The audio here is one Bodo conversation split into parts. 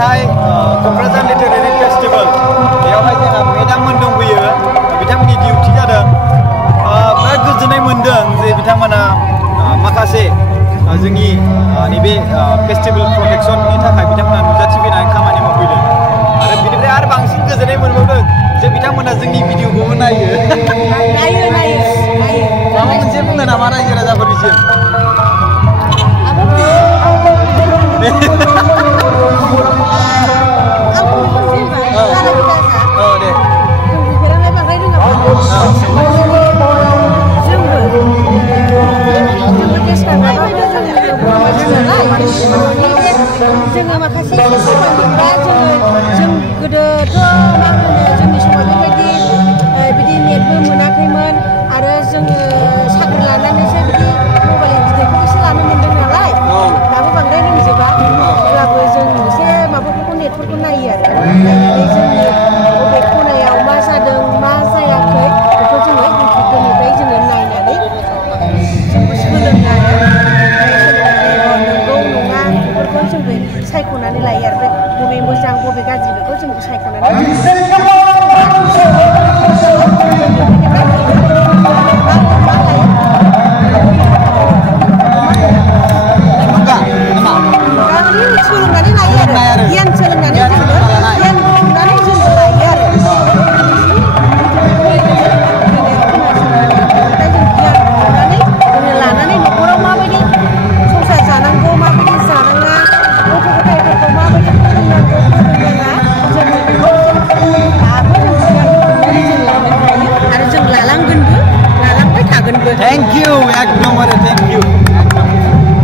दिनैहाय क'क्राझार लिटारेरि फेस्टिभेल बेयावहाय जोंहा मेडाममोन दंफैयो बिथांमोननि डिउटि जादों बिराद गोजोननाय मोनदों जे बिथांमोना माखासे जोंनि नैबे फेस्टिभेल प्रटेक्शननि थाखाय बिथांमोना नुजाथिफैनानै खामानि मावफैदों आरो बिनिफ्राय आरो बांसिन गोजोननाय मोनबावदों जे बिथांमोना जोंनि भिडिअखौबो नायो माबा मोनसे बुंनो नामा रायजो राजाफोरनिसिम जोङो माखासे समायफ्रा जों गोदोथ' मा होनो जोंनि समाव बेबायदि बिदि नेटबो मोनाखैमोन आरो जोङो साख्रि लानानैसो बिदि मबाइल गिदिरखौसो लानो मोनदों नालाय दाबो बांद्राय रोंजोबा अब्लाबो जों एसे माबाफोरखौ नेटफोरखौ नायो आरो नायनानै जोंनि बबे खनायाव मा जादों मा जायाखै बेखौ जोङो इउटुबफोरनिफ्राय जोङो नायनानै जोंबो सोलोङो आरो जोंबो सायख'नानै लायो आरो बबे मोजां बबे गाज्रि बेखौ जोंबो सायख'नानै सोलोंनानै लायो आरो गियान सोलोंनानै जोंबो गियान बुथुमनानै जोंबो लायो आरो लानानै न'खराव माबायदि संसार जानांगौ माबायदि जानाङा गथ' गथायफोरखौ माबायदि फोरोंनांगौ फोरोंनाङा जोङो दाबो जों गियान बुथुमनानै जों लानो हायो आरो जों लालांगोनबो लालांबाय थागोनबो। थेंक इउ एकदमबारे थेंक इउ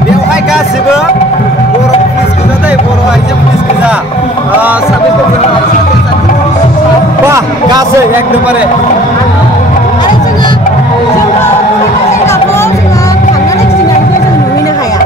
बेवहाय गासिबो बर' पुलिस गोजा दै बर' आइजो पुलिस गोजा साबायखर बाह गासै एकदमबारे आरो जोङो जायगाखौ जोङो थांनानै गिदिंनानैबो जों नुहैनो हाया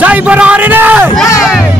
Jai Bar Hari ini!